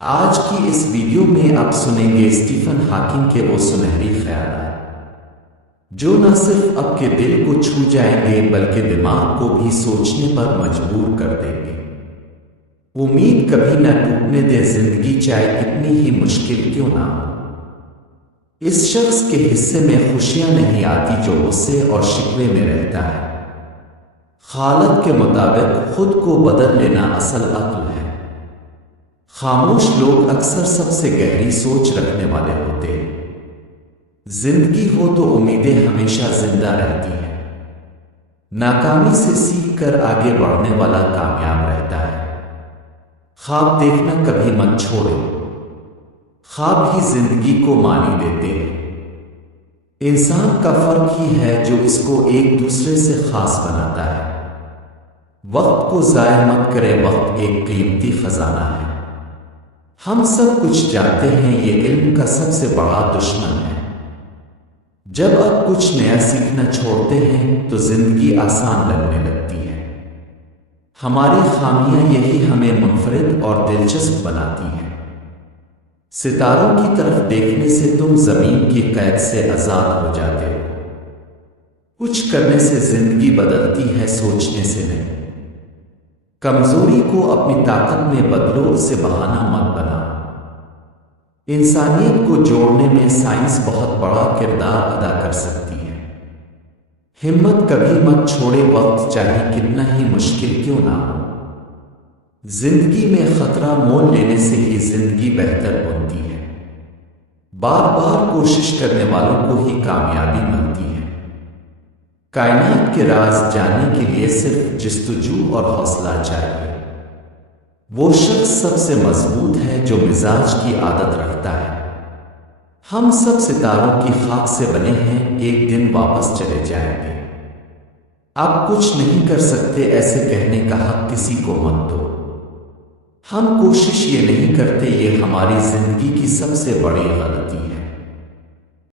آج کی اس ویڈیو میں آپ سنیں گے اسٹیفن ہاکنگ کے وہ سنہری خیالات جو نہ صرف آپ کے دل کو چھو جائیں گے بلکہ دماغ کو بھی سوچنے پر مجبور کر دیں گے۔ امید کبھی نہ ٹوٹنے دے، زندگی چاہے کتنی ہی مشکل کیوں نہ ہو۔ اس شخص کے حصے میں خوشیاں نہیں آتی جو غصے اور شکوے میں رہتا ہے۔ حالت کے مطابق خود کو بدل لینا اصل عقل ہے۔ خاموش لوگ اکثر سب سے گہری سوچ رکھنے والے ہوتے ہیں۔ زندگی ہو تو امیدیں ہمیشہ زندہ رہتی ہیں۔ ناکامی سے سیکھ کر آگے بڑھنے والا کامیاب رہتا ہے۔ خواب دیکھنا کبھی مت چھوڑیں، خواب ہی زندگی کو معنی دیتے ہیں۔ انسان کا فرق ہی ہے جو اس کو ایک دوسرے سے خاص بناتا ہے۔ وقت کو ضائع مت کریں، وقت ایک قیمتی خزانہ ہے۔ ہم سب کچھ جانتے ہیں، یہ علم کا سب سے بڑا دشمن ہے۔ جب آپ کچھ نیا سیکھنا چھوڑتے ہیں تو زندگی آسان لگنے لگتی ہے۔ ہماری خامیاں یہی ہمیں منفرد اور دلچسپ بناتی ہیں۔ ستاروں کی طرف دیکھنے سے تم زمین کی قید سے آزاد ہو جاتے ہو۔ کچھ کرنے سے زندگی بدلتی ہے، سوچنے سے نہیں۔ کمزوری کو اپنی طاقت میں بدلو، اسے بہانہ مت بنا۔ انسانیت کو جوڑنے میں سائنس بہت بڑا کردار ادا کر سکتی ہے۔ ہمت کبھی مت چھوڑے، وقت چاہے کتنا ہی مشکل کیوں نہ ہو۔ زندگی میں خطرہ مول لینے سے ہی زندگی بہتر بنتی ہے۔ بار بار کوشش کرنے والوں کو ہی کامیابی ملتی ہے۔ کائنات کے راز جاننے کے لیے صرف جستجو اور حوصلہ چاہیے۔ وہ شخص سب سے مضبوط ہے جو مزاج کی عادت رکھتا ہے۔ ہم سب ستاروں کی خاک سے بنے ہیں، ایک دن واپس چلے جائیں گے۔ آپ کچھ نہیں کر سکتے ایسے کہنے کا حق کسی کو مت دو۔ ہم کوشش یہ نہیں کرتے، یہ ہماری زندگی کی سب سے بڑی غلطی ہے۔